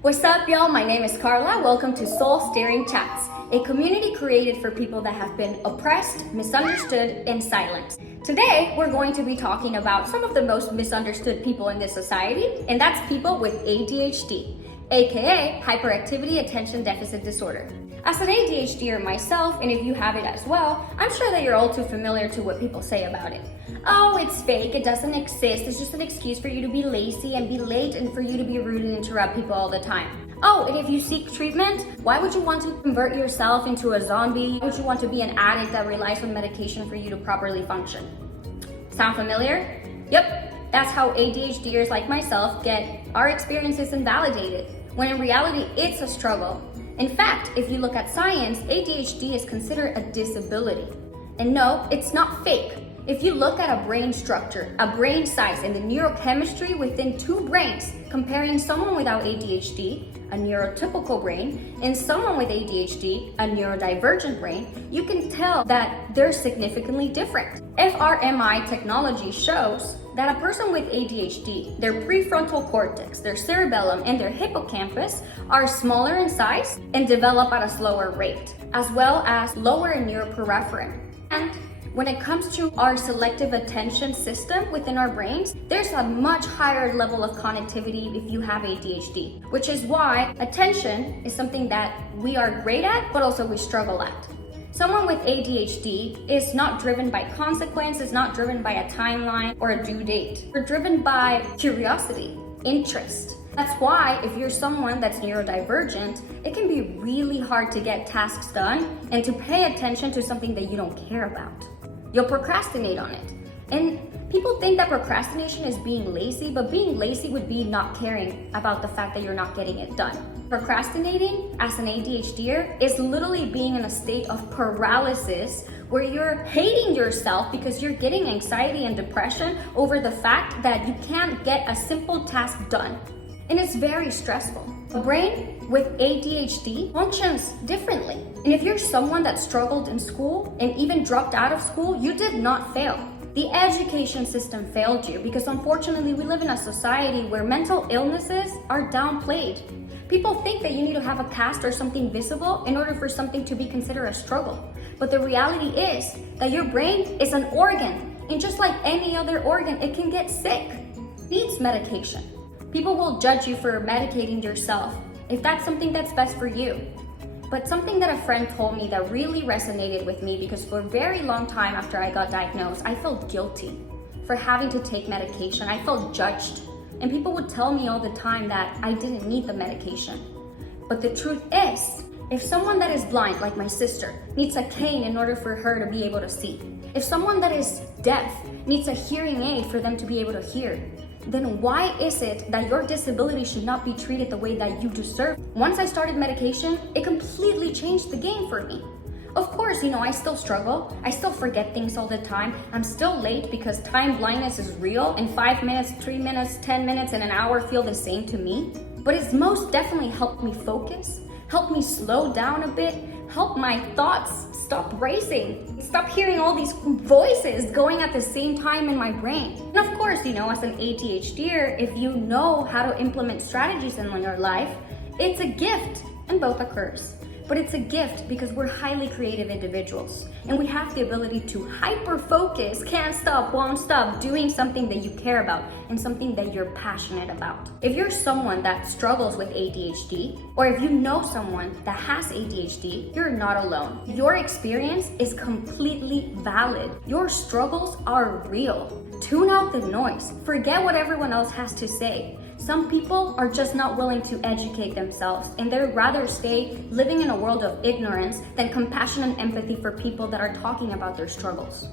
What's up, y'all? My name is Carla. Welcome to Soul Steering Chats, a community created for people that have been oppressed, misunderstood, and silenced. Today, we're going to be talking about some of the most misunderstood people in this society, and that's people with ADHD, aka Hyperactivity Attention Deficit Disorder. As an ADHDer myself, and if you have it as well, I'm sure that you're all too familiar to what people say about it. Oh, it's fake, it doesn't exist, it's just an excuse for you to be lazy and be late and for you to be rude and interrupt people all the time. Oh, and if you seek treatment, why would you want to convert yourself into a zombie? Why would you want to be an addict that relies on medication for you to properly function? Sound familiar? Yep, that's how ADHDers like myself get our experiences invalidated, when in reality, it's a struggle. In fact, if you look at science, ADHD is considered a disability. And no, it's not fake. If you look at a brain structure, a brain size, and the neurochemistry within two brains, comparing someone without ADHD, a neurotypical brain, and someone with ADHD, a neurodivergent brain, you can tell that they're significantly different. fMRI technology shows that a person with ADHD, their prefrontal cortex, their cerebellum, and their hippocampus are smaller in size and develop at a slower rate, as well as lower in neuroperipherin. And when it comes to our selective attention system within our brains, there's a much higher level of connectivity if you have ADHD, which is why attention is something that we are great at, but also we struggle at. Someone with ADHD is not driven by consequence, is not driven by a timeline or a due date. We're driven by curiosity, interest. That's why if you're someone that's neurodivergent, it can be really hard to get tasks done and to pay attention to something that you don't care about. You'll procrastinate on it. And people think that procrastination is being lazy, but being lazy would be not caring about the fact that you're not getting it done. Procrastinating as an ADHDer is literally being in a state of paralysis where you're hating yourself because you're getting anxiety and depression over the fact that you can't get a simple task done. And it's very stressful. A brain with ADHD functions differently. And if you're someone that struggled in school and even dropped out of school, you did not fail. The education system failed you because unfortunately we live in a society where mental illnesses are downplayed. People think that you need to have a cast or something visible in order for something to be considered a struggle. But the reality is that your brain is an organ, and just like any other organ, it can get sick. It needs medication. People will judge you for medicating yourself if that's something that's best for you. But something that a friend told me that really resonated with me, because for a very long time after I got diagnosed, I felt guilty for having to take medication. I felt judged. And people would tell me all the time that I didn't need the medication. But the truth is, if someone that is blind, like my sister, needs a cane in order for her to be able to see, if someone that is deaf needs a hearing aid for them to be able to hear, then why is it that your disability should not be treated the way that you deserve? Once I started medication, it completely changed the game for me. Of course, I still struggle. I still forget things all the time. I'm still late because time blindness is real, and 5 minutes, 3 minutes, 10 minutes, and an hour feel the same to me. But it's most definitely helped me focus, helped me slow down a bit, helped my thoughts stop racing, stop hearing all these voices going at the same time in my brain. And of course, as an ADHDer, if you know how to implement strategies in your life, it's a gift, and both occurs. But it's a gift because we're highly creative individuals and we have the ability to hyper-focus, can't stop, won't stop, doing something that you care about and something that you're passionate about. If you're someone that struggles with ADHD, or if you know someone that has ADHD, you're not alone. Your experience is completely valid. Your struggles are real. Tune out the noise. Forget what everyone else has to say. Some people are just not willing to educate themselves, and they'd rather stay living in a world of ignorance than compassion and empathy for people that are talking about their struggles.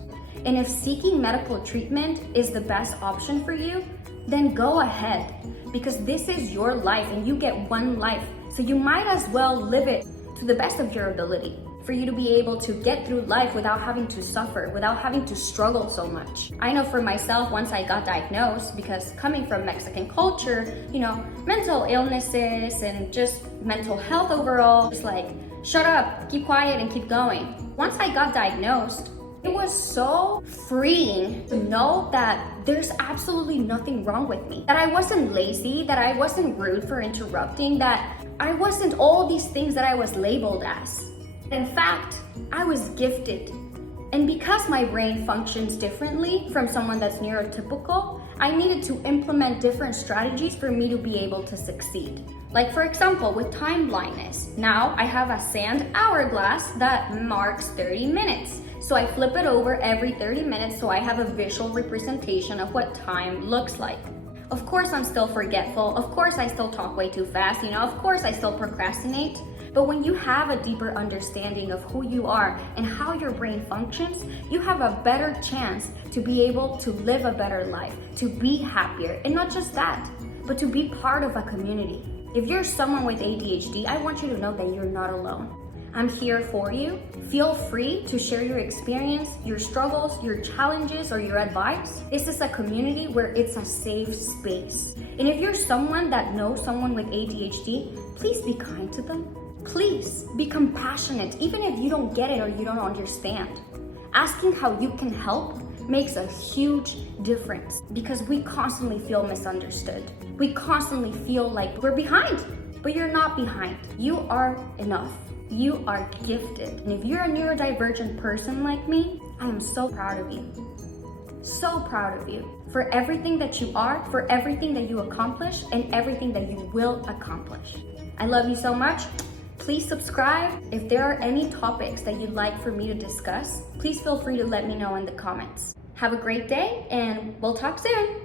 And if seeking medical treatment is the best option for you, then go ahead, because this is your life and you get one life. So you might as well live it to the best of your ability, for you to be able to get through life without having to suffer, without having to struggle so much. I know for myself, once I got diagnosed, because coming from Mexican culture, mental illnesses and just mental health overall, just like, shut up, keep quiet and keep going. Once I got diagnosed, It was so freeing to know that there's absolutely nothing wrong with me, that I wasn't lazy, that I wasn't rude for interrupting, that I wasn't all these things that I was labeled as. In fact, I was gifted. And because my brain functions differently from someone that's neurotypical, I needed to implement different strategies for me to be able to succeed. Like for example, with time blindness. Now I have a sand hourglass that marks 30 minutes. So I flip it over every 30 minutes so I have a visual representation of what time looks like. Of course I'm still forgetful, of course I still talk way too fast, of course I still procrastinate. But when you have a deeper understanding of who you are and how your brain functions, you have a better chance to be able to live a better life, to be happier, and not just that, but to be part of a community. If you're someone with ADHD, I want you to know that you're not alone. I'm here for you. Feel free to share your experience, your struggles, your challenges, or your advice. This is a community where it's a safe space. And if you're someone that knows someone with ADHD, please be kind to them. Please be compassionate, even if you don't get it or you don't understand. Asking how you can help makes a huge difference because we constantly feel misunderstood. We constantly feel like we're behind, but you're not behind. You are enough. You are gifted. And if you're a neurodivergent person like me, I am so proud of you. So proud of you for everything that you are, for everything that you accomplish, and everything that you will accomplish. I love you so much. Please subscribe. If there are any topics that you'd like for me to discuss, please feel free to let me know in the comments. Have a great day, and we'll talk soon.